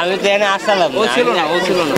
আমি তো এনে আসলাম, ও ছিল না, ও ছিল না।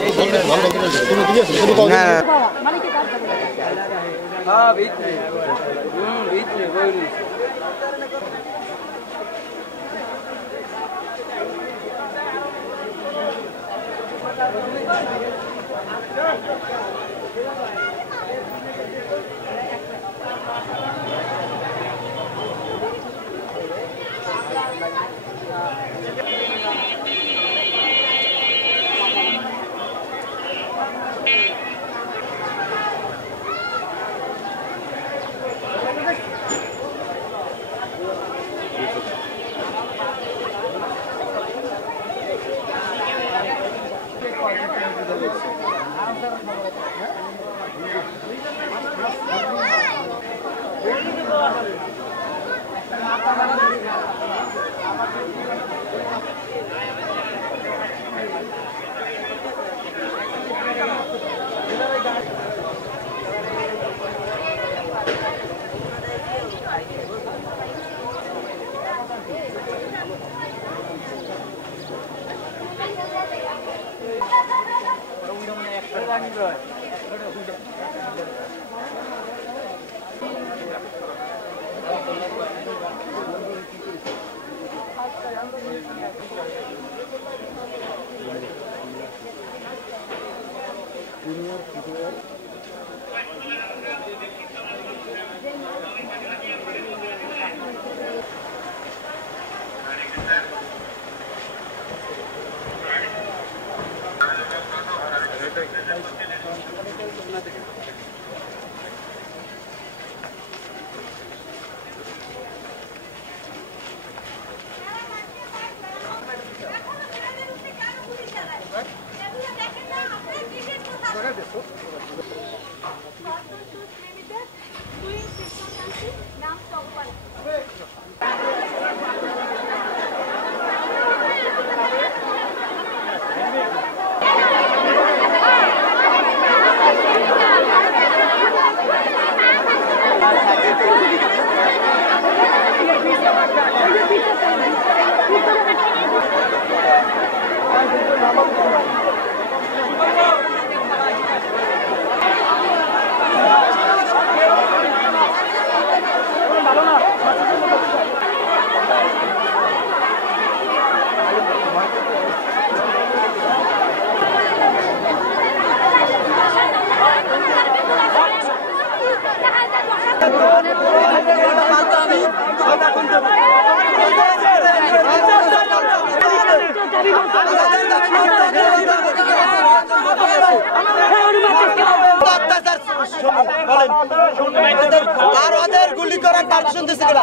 গুলি করার তার শুনতেছি কিনা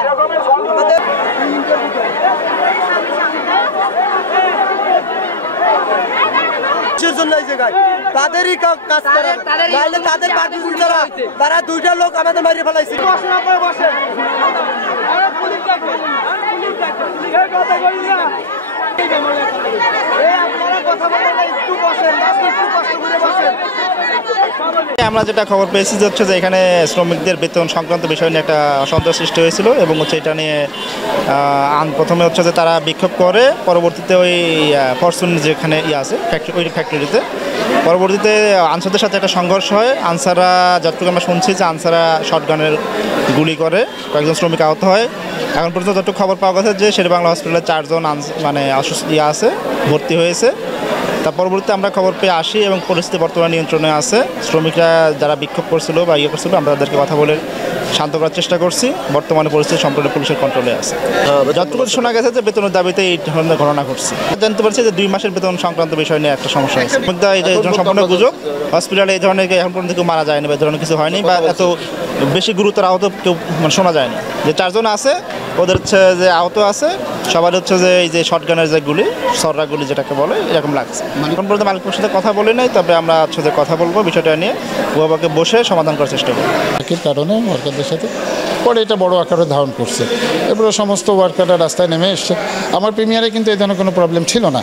জন্য এই জায়গায় তাদেরই কাজ করে নাহলে তাদের পার্টি যারা তারা দুইটা লোক আমাদের মারিয়ে ফেলাইছে। আমরা যেটা খবর পেয়েছি যে হচ্ছে যে এখানে শ্রমিকদের বেতন সংক্রান্ত বিষয় নিয়ে একটা অসন্তোষ সৃষ্টি হয়েছিল এবং হচ্ছে এটা নিয়ে প্রথমে হচ্ছে যে তারা বিক্ষোভ করে, পরবর্তীতে ওই ফরচুন যেখানে আছে ওই ফ্যাক্টরিতে পরবর্তীতে আনসারদের সাথে একটা সংঘর্ষ হয়। আনসাররা যতটুকু আমরা শুনছি যে আনসাররা শটগানের গুলি করে, কয়েকজন শ্রমিক আহত হয়। এখন পর্যন্ত যতটুকু খবর পাওয়া গেছে যে শেরেবাংলা হসপিটালে 4 জন মানে অসুস্থ আছে, ভর্তি হয়েছে। তার পরবর্তীতে আমরা খবর পেয়ে আসি এবং পরিস্থিতি বর্তমানে নিয়ন্ত্রণে আছে। শ্রমিকরা যারা বিক্ষোভ করছিল বা করছিল আমরা তাদেরকে কথা বলে শান্ত করার চেষ্টা করছি। বর্তমানে পরিস্থিতি সম্পূর্ণ পুলিশের কন্ট্রোলে আছে। যতটুকু শোনা গেছে যে বেতনের দাবিতে এই ধরনের ঘটনা ঘটছে। জানতে পারছি যে 2 মাসের বেতন সংক্রান্ত বিষয় নিয়ে একটা সমস্যা হয়েছে। এই সম্পূর্ণ গুজব। হসপিটালে এই ধরনের এখন পর্যন্ত কেউ মারা যায়নি বা এই ধরনের কিছু হয়নি বা এত বেশি গুরুতর আহত কেউ শোনা যায়নি। যে 4 জন আছে ওদের হচ্ছে যে আহত আছে, সবার হচ্ছে যে এই যে শটগানের যে গুলি, সররা গুলি যেটাকে বলে, এরকম লাগছে। এখন পর্যন্ত মালিকের সাথে কথা বলি নাই, তবে আমরা হচ্ছে যে কথা বলবো বিষয়টা নিয়ে, বাবাকে বসে সমাধান করার চেষ্টা করবো। কারণে ওয়ার্কারদের সাথে পরে এটা বড় আকারে ধারণ করছে। এরপরে সমস্ত ওয়ার্কাররা রাস্তায় নেমে এসছে। আমার প্রিমিয়ারে কিন্তু এই ধরনের কোনো প্রবলেম ছিল না,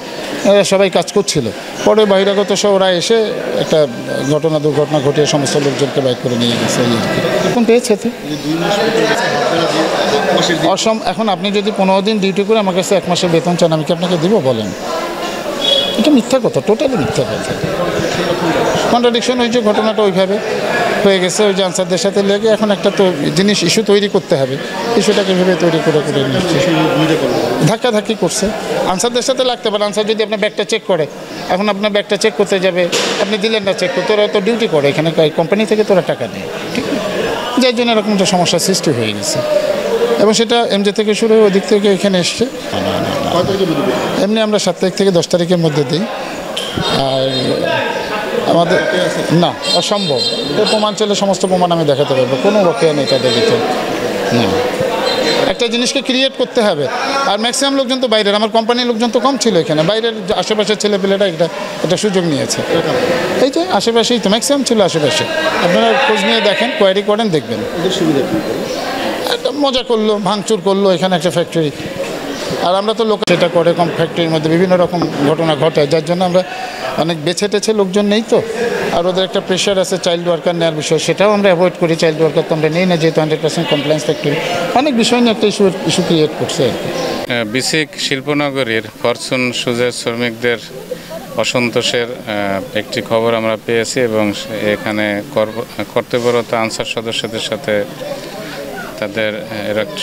সবাই কাজ করছিল। পরে বহিরাগত সহ ওরা এসে একটা দুর্ঘটনা ঘটিয়ে সমস্ত লোকজনকে বাইক করে নিয়ে গেছে। এখন পেয়েছে তো এখন আপনি যদি 15 দিন ডিউটি করে আমার কাছে 1 মাসের বেতন চান, আমি কি আপনাকে দিব বলেন? এটা মিথ্যা কথা, টোটালি মিথ্যা কথা। কন্ট্রাডিকশন ওই যে ঘটনাটা ওইভাবে হয়ে গেছে, ওই যে আনসারদের সাথে লেগে এখন একটা তো জিনিস ইস্যু তৈরি করতে হবে, ইস্যুটাকে ভেবে তৈরি করে নিচ্ছে, ধাক্কাধাক্কি করছে। আনসারদের সাথে লাগতে পারে, আনসার যদি আপনার ব্যাগটা চেক করে, এখন আপনার ব্যাগটা চেক করতে যাবে, আপনি দিলেন না চেক করতে, ওরা তো ডিউটি করে এখানে, কোম্পানি থেকে তোরা টাকা নেয়, ঠিক আছে? যার জন্য এরকম একটা সমস্যার সৃষ্টি হয়ে গেছে এবং সেটা এমজে থেকে শুরু হয়ে ওদিক থেকে এখানে এসছে। এমনি আমরা 7 তারিখ থেকে 10 তারিখের মধ্যে দিই। আর আমাদের না অসম্ভব, প্রমাণ চলে সমস্ত প্রমাণ আমি দেখাতে পারবো, কোনো বকেয়া নেই তাদের ভিতরে। একটা জিনিসকে ক্রিয়েট করতে হবে। আর ম্যাক্সিমাম লোকজন তো বাইরের, আমার কোম্পানির লোকজন তো কম ছিল এখানে, বাইরের আশেপাশের ছেলেপেলেরা একটা সুযোগ নিয়েছে। এই যে আশেপাশেই তো ম্যাক্সিমাম ছিল আশেপাশে, আপনারা খোঁজ নিয়ে দেখেন, কোয়ারি করেন, দেখবেন। একটা মজা করলো, ভাঙচুর করলো এখানে একটা ফ্যাক্টরি। আর আমরা তো লোক সেটা করে কম ফ্যাক্টরির মধ্যে বিভিন্ন রকম ঘটনা ঘটায়, যার জন্য আমরা অনেক বেছে টেছে লোকজন নেই তো। আর ওদের একটা প্রেশার আছে চাইল্ড ওয়ার্কার নেওয়ার বিষয়, সেটাও আমরা অ্যাভয়েড করি। চাইল্ড ওয়ার্কার তো আমরা নেই না, যেহেতু 100% কমপ্লায়েন্স ফ্যাক্টরি। অনেক বিষয় নিয়ে একটা ইস্যু ক্রিয়েট করছে আর কি। বিসিক শিল্পনগরীর ফরচুন সুজের শ্রমিকদের অসন্তোষের একটি খবর আমরা পেয়েছি এবং এখানে কর্তব্যরত আনসার সদস্যদের সাথে তাদের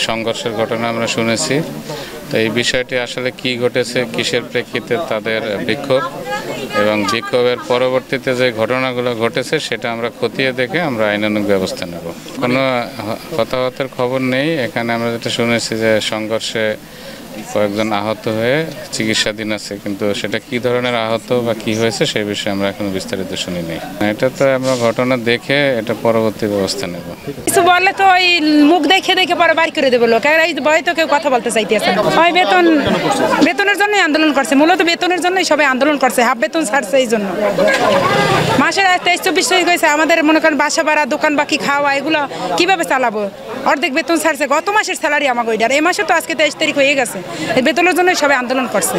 সংঘর্ষের ঘটনা আমরা শুনেছি। তো এই বিষয়টি আসলে কি ঘটেছে, কিসের প্রেক্ষিতে তাদের বিক্ষোভ এবং বিক্ষোভের পরবর্তীতে যে ঘটনাগুলো ঘটেছে সেটা আমরা খতিয়ে দেখে আমরা আইনানুগ ব্যবস্থা নেব। কোনো হতাহতের খবর নেই এখানে। আমরা যেটা শুনেছি যে সংঘর্ষে কয়েকজন আহত হয়ে চিকিৎসাধীন আছে, কিন্তু সেটা কি ধরনের আহত বা কি হয়েছে সেই বিষয়ে আমরা এখনো বিস্তারিত শুনি নেই। এটা তো আমরা ঘটনা দেখে এটা পরবর্তী ব্যবস্থা নেব। কিছু বললে তো ওই মুখ দেখে পরে বাড়ি করে দেবো লোক, এই ভয় তো কেউ কথা বলতে চাইতেছে না। ওই বেতনের জন্যই আন্দোলন করছে, মূলত বেতনের জন্যই সবাই আন্দোলন করছে, হাফ বেতন ছাড়ছে এই জন্য। মাসের 23-24 হয়ে গেছে, আমাদের মনে করেন বাসা ভাড়া, দোকান বাকি, খাওয়া, এগুলো কিভাবে চালাবো? অর্ধেক বেতন ছাড়ছে, গত মাসের স্যালারি আমাকে ওইটার, এই মাসে তো আজকে 23 তারিখ হয়ে গেছে। এই বেতনের জন্য সবাই আন্দোলন করছে,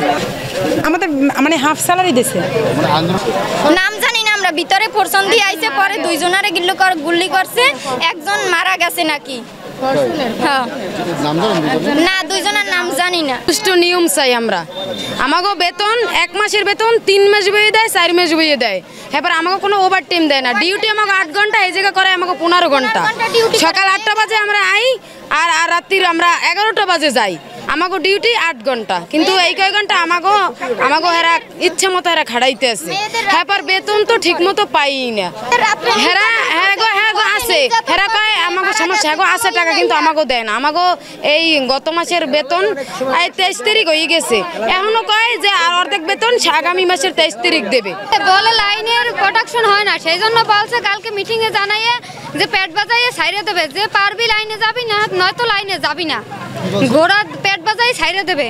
আমাদের মানে হাফ স্যালারি দিছে। নাম জানি না আমরা, ভিতরে ফোরসন দিয়ে আইছে, পরে 2 জনারে গুলি করছে, একজন মারা গেছে নাকি। হ্যাঁ না, 2 জনের নাম জানি না। সুষ্ঠু নিয়ম চাই আমরা। আমাকে বেতন 1 মাসের বেতন 3 মাস বইয়ে দেয়, 4 মাস বইয়ে দেয়। এবার আমাকে কোনো ওভার টাইম দেয় না। ডিউটি আমাকে 8 ঘন্টা, এই জায়গা করে আমাকে 15 ঘন্টা। সকাল 8টা বাজে আমরা আই, আর রাত্রির আমরা 11টা বাজে যাই। আমাকে ডিউটি 8 ঘন্টা, কিন্তু এই কয় ঘন্টা আমাকে হেরা ইচ্ছে মতো হেরা খাড়াইতে আছে। হ্যাঁ, পর বেতন তো ঠিক মতো পাই না। হেরা আছে, হেরা কয় আমাকে সমস্যা আছে টাকা, কিন্তু আমাকে দেয় না। আমাকে এই গত মাসের বেতন 23 তারিখ হয়ে গেছে, এখনো কয় যে আর অর্ধেক বেতন আগামী মাসের 23 তারিখ দেবে। বলে লাইনের প্রোটেকশন হয় না, সেই জন্য বলছে কালকে মিটিংয়ে জানাইয়ে যে পেট বাজাইয়ে ছাইরে দেবে, যে পারবি লাইনে যাবি না, নয়তো লাইনে যাবি না। ঘোড়া পেট বাজাই ছাইরে দেবে,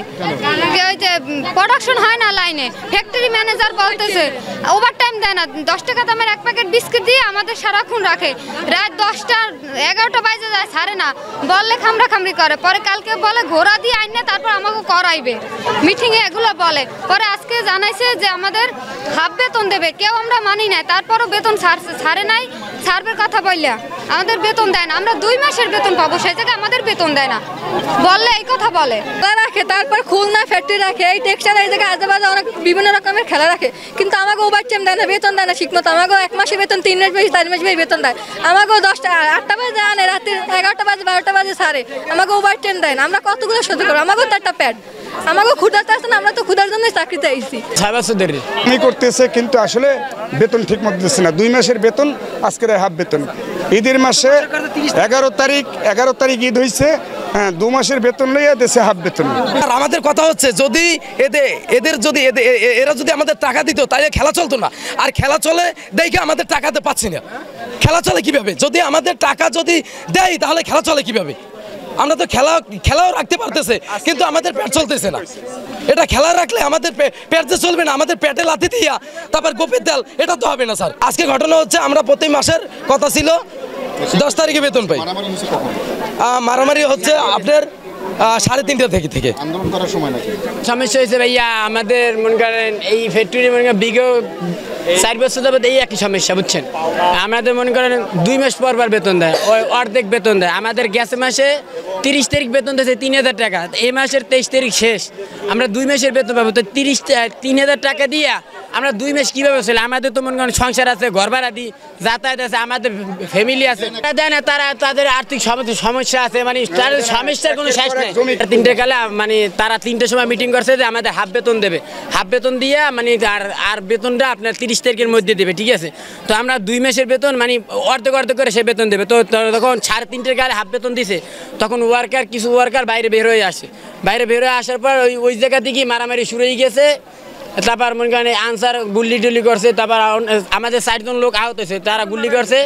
ওই যে প্রোডাকশন হয় না লাইনে। ফ্যাক্টরি ম্যানেজার বলতেছে ওভার টাইম দেয় না, 10 টাকা দামের 1 প্যাকেট বিস্কিট দিয়ে আমাদের সারাক্ষণ রাখে, রাত 10টা 11টা বাজে যায়, ছাড়ে না, বললে খামড়ি করে। পরে কালকে বলে ঘোড়া দিয়ে আইনে তারপর আমাকে করাইবে, মিটিংয়ে এগুলো বলে। পরে আজকে জানাইছে যে আমাদের হাফ বেতন দেবে, কেউ আমরা মানি নাই। তারপরও বেতন ছাড়ে নাই, ছাড়বের কথা বললে আমাদের বেতন দেয় না। আমরা 2 মাসের বেতন পাবো, সেই জায়গায় আমাদের বেতন দেয় না, বললে এই কথা বলে রাখে। তারপর খুলনা ফ্যাক্টরি রাখে, এই টেক্সটাইল, এই জায়গায় আজেবাজে অনেক বিভিন্ন রকমের খেলা রাখে, কিন্তু আমাকে ওভার টাইম দেয় না, বেতন দেয় না ঠিক মতো। আমাকেও 1 মাসের বেতন 3 মাস বেশি, 4 মাস বেশি বেতন দেয়। আমাকেও 8টা বাজে আনে, রাত্রি 11টা বাজে 12টা বাজে ছাড়ে, আমাকে ওভার টাইম দেয় না। আমরা কতগুলো সহ্য করবো? আমাকেও তো একটা প্যাড, আমাকেও ক্ষুধাতে আসছে না, আমরা তো ক্ষুধার জন্যই চাকরিতে আইছি। আমি করতেছে, কিন্তু আসলে বেতন ঠিক মতো দিচ্ছে না। 2 মাসের বেতন, আজকের হাফ বেতন। ঈদের মাসে 11 তারিখ ঈদ হয়েছে, হ্যাঁ 2 মাসের বেতন লইয়া দেশে হাফ বেতন। আর আমাদের কথা হচ্ছে যদি এরা যদি আমাদের টাকা দিত তাহলে খেলা চলতো না। আর খেলা চলে দেখে আমাদের টাকাতে পাচ্ছি না। খেলা চলে কিভাবে? যদি আমাদের টাকা যদি দেয় তাহলে খেলা চলে কিভাবে? আমরা তো খেলাও রাখতে পারতেছে, কিন্তু আমাদের পেট চলতেছে না। এটা খেলা রাখলে আমাদের পেট যে চলবে না, আমাদের পেটে লাথি দিয়া তারপর গোপের তেল, এটা তো হবে না স্যার। আজকে ঘটনা হচ্ছে আমরা প্রতি মাসের কথা ছিল 10 তারিখে বেতন পাই। মারামারি হচ্ছে আপনার 3:30 থেকে। আন্দোলন করার সময় নাকি সমস্যা হয়েছে ভাইয়া, আমাদের মনে করেন এই ফ্যাক্টরি মনে করেন বিগত 4 বছর যাবত এই একই সমস্যা, বুঝছেন। আমাদের মনে করেন 2 মাস পর বেতন দেয়, ওই অর্ধেক বেতন দেয়। আমাদের গেছে মাসে 30 তারিখ বেতন দিয়েছে 3000 টাকা, এই মাসের 23 তারিখ শেষ, আমরা 2 মাসের বেতন পাবো। তো 3000 টাকা দিয়ে আমরা 2 মাস কীভাবে চলে? আমাদের তো মনে করেন সংসার আছে, ঘর ভাড়া দিই, যাতায়াত আছে, আমাদের ফ্যামিলি আছে, দেয় না। তারা তাদের আর্থিক সমস্যা আছে, মানে তাদের সমস্যার কোনো শেষ নেই। 3টে কালে মানে তারা 3টের সময় মিটিং করছে যে আমাদের হাফ বেতন দেবে, হাফ বেতন দিয়ে মানে আর বেতনটা আপনার 30 তারিখের মধ্যে দেবে, ঠিক আছে। তো আমরা 2 মাসের বেতন মানে অর্ধেক করে সে বেতন দেবে। তো তখন 3.5 কালে হাফ বেতন দিছে, তখন কিছু ওয়ার্কার বাইরে বের হয়ে আসে। বাইরে বের হয়ে আসার পর ওই জায়গা থেকে মারামারি শুরু হয়ে গেছে। তারপর মনে করেন আনসার গুল্লি টুল্লি করছে, তারপর আমাদের 4 জন লোক আহত হয়েছে, তারা গুল্লি করছে,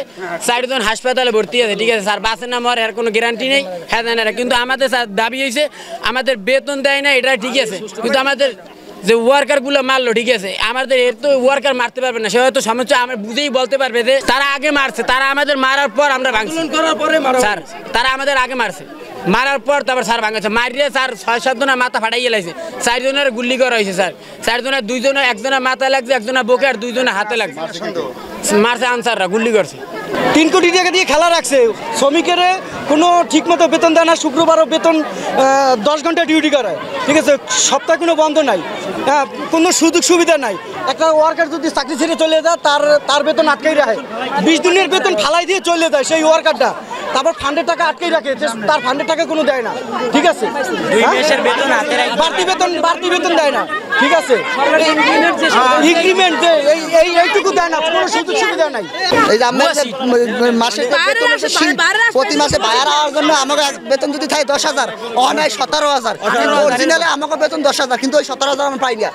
4 জন হাসপাতালে ভর্তি আছে, ঠিক আছে স্যার। বাসের নাম আর কোনো গ্যারান্টি নেই, হ্যাঁ দেয় না। কিন্তু আমাদের স্যার দাবি হয়েছে আমাদের বেতন দেয় না, এটা ঠিক আছে, কিন্তু আমাদের যে ওয়ার্কারগুলো মারলো, ঠিক আছে, আমাদের এর তো ওয়ার্কার মারতে পারবে না, সে হয়তো সমস্যা আমরা বুঝেই বলতে পারবে যে তারা আগে মারছে, তারা আমাদের মারার পর আমরা ভাঙছি স্যার, তারা আমাদের আগে মারছে, মারার পর তারপর স্যার ভাঙাচ্ছে, মারিয়ে স্যার 6-7 জনের মাথা ফাটাইয়ে লাগছে, 4 জনের গুল্লি করা হয়েছে স্যার, 4 জনের 2 জনের, 1 জনের মাথায় লাগছে, 1 জনের বুকে, আর 2 জনের হাতে লাগছে, মারছে আনসাররা গুল্লি করছে। 3 কোটি টাকা দিয়ে খেলা রাখছে, শ্রমিকের কোনো ঠিকমতো বেতন দেয় না, শুক্রবারও বেতন 10 ঘন্টা ডিউটি করে, ঠিক আছে, সপ্তাহে কোনো বন্ধ নাই, হ্যাঁ, কোনো সুযোগ সুবিধা নাই। একটা ওয়ার্কার যদি চাকরি ছেড়ে চলে যায় তার বেতন আটকেই রাখে, 20 দিনের বেতন ফালাই দিয়ে চলে যায় সেই ওয়ার্কারটা, তারপর ফান্ডের টাকা আটকেই রাখে, তার ফান্ডের টাকা কোনো দেয় না, ঠিক আছে, বাড়তি বেতন দেয় না, ঠিক আছে, ইনক্রিমেন্ট এইটুকু দেয় না, কোনো সুযোগ সুবিধা নাই। এই যে আমরা মাসে প্রতি মাসে ভাড়া হওয়ার জন্য আমাকে বেতন যদি থাকে 10,000, অনায় 17,000, অরিজিনালে আমাকে বেতন 10,000, কিন্তু ওই 17,000 আমি পাই না।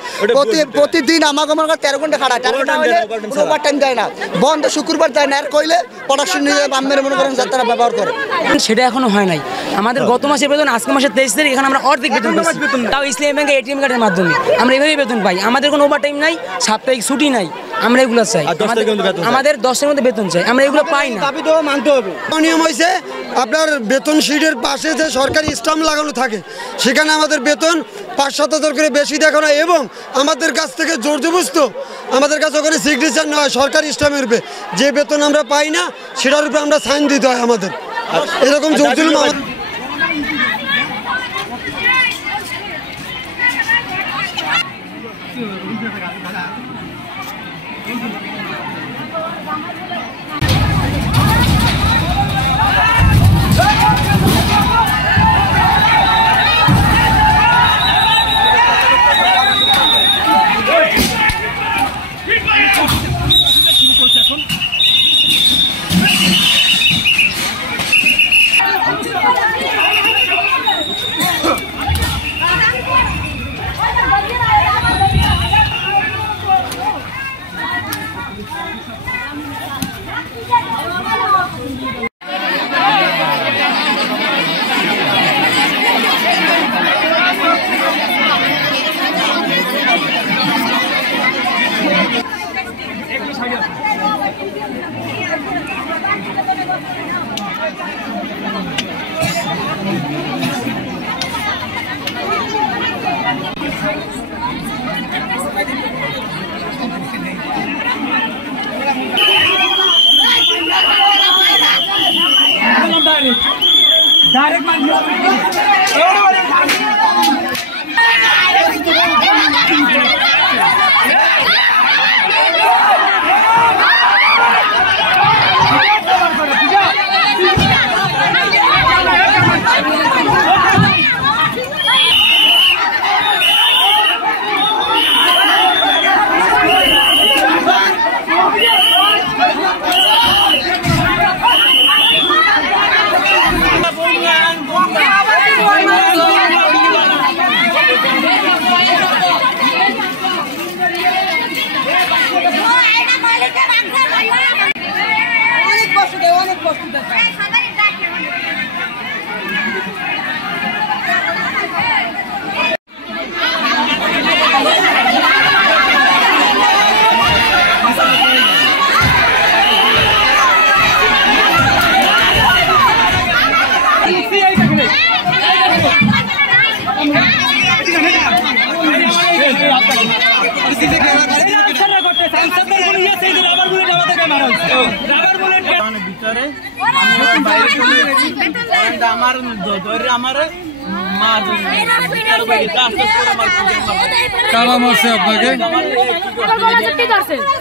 প্রতিদিন আমাকে মনে করেন 13 ঘন্টা খাটায়, 13 ঘন্টা হইলে ওভার টাইম দেয় না, বন্ধ শুক্রবার দেয় না, আর কইলে প্রোডাকশন নিয়ে বাম্মের মনে করেন যাত্রা ব্যবহার করে। সেটা এখনো হয় নাই। আমাদের গত মাসের বেতন আজকে মাসের 23 তারিখ, এখানে আমরা অর্ধেক বেতন পাচ্ছি, তাও ইসলামী ব্যাংকে ATM কার্ডের মাধ্যমে আমরা এভাবেই বেতন পাই। আমাদের কোনো ওভার টাইম নাই, সাপ্তাহিক ছুটি নাই, আমরা এগুলো চাই, আমাদের 10-এর মধ্যে বেতন চাই, আমরা এগুলো পাই না। দাবি তো মানতে হবে। নিয়ম হয়েছে আপনার বেতন শিটের পাশে যে সরকারি স্টাম্প লাগানো থাকে, সেখানে আমাদের বেতন 5-7,000 করে বেশি দেখানো হয়, এবং আমাদের কাছ থেকে জোর জবরদস্ত আমাদের কাছে ওখানে সিগনেচার নেওয়া হয় সরকারি স্টাম্পের উপরে, যে বেতন আমরা পাই না সেটার উপরে আমরা সাইন দিতে হয় আমাদের, এরকম জোর জুলুম আমাদের। डायरेक्ट কারা মারছে আপনাকে?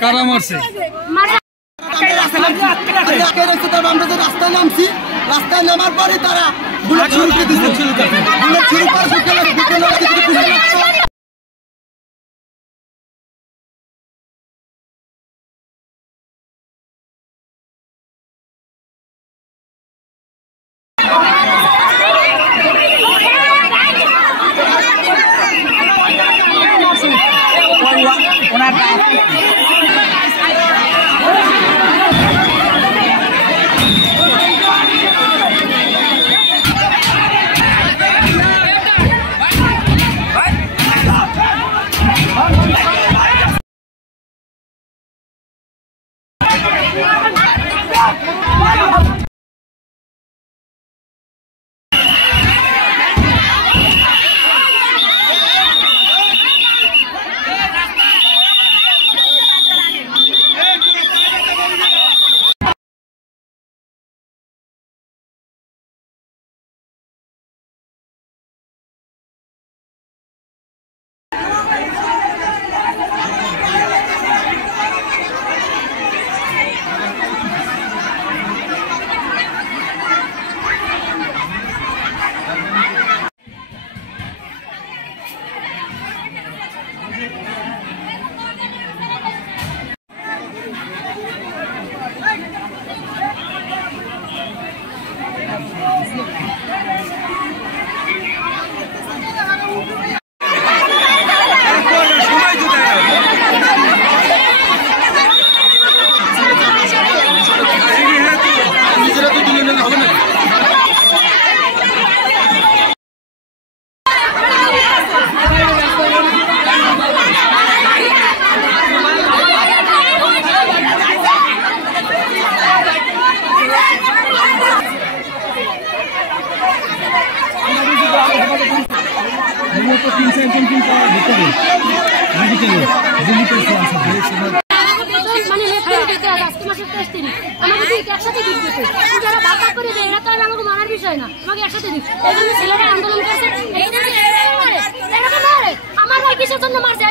কারা মারছে? রাস্তায় নামছি, রাস্তায় নামার পরে তারা বুলেট শুরু করে দিচ্ছে। বুলেট শুরু করে আমার কিসের জন্য মারছে?